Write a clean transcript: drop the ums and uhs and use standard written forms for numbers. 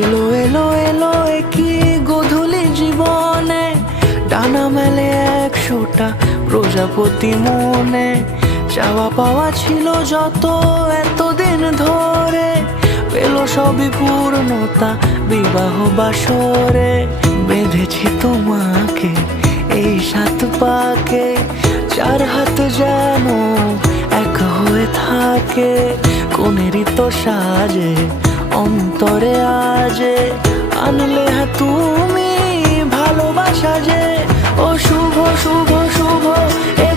এলো এলো এলো কি গধূলি জীবনে, ডানা মেলে 100টা প্রজাপতি মনে। চাওয়া পাওয়া ছিল যত এতদিন ধরে, পেল সবই পূর্ণতা বিবাহ বাসরে। বেঁধেছি তোমাকে এই 7 পাকে, 4 হাত যেন এক হয়ে থাকে। কোনেরই তো সাজে অন্তরে আজে, আনলে হ্যাঁ তুমি ভালোবাসা যে। ও শুভ শুভ শুভ এ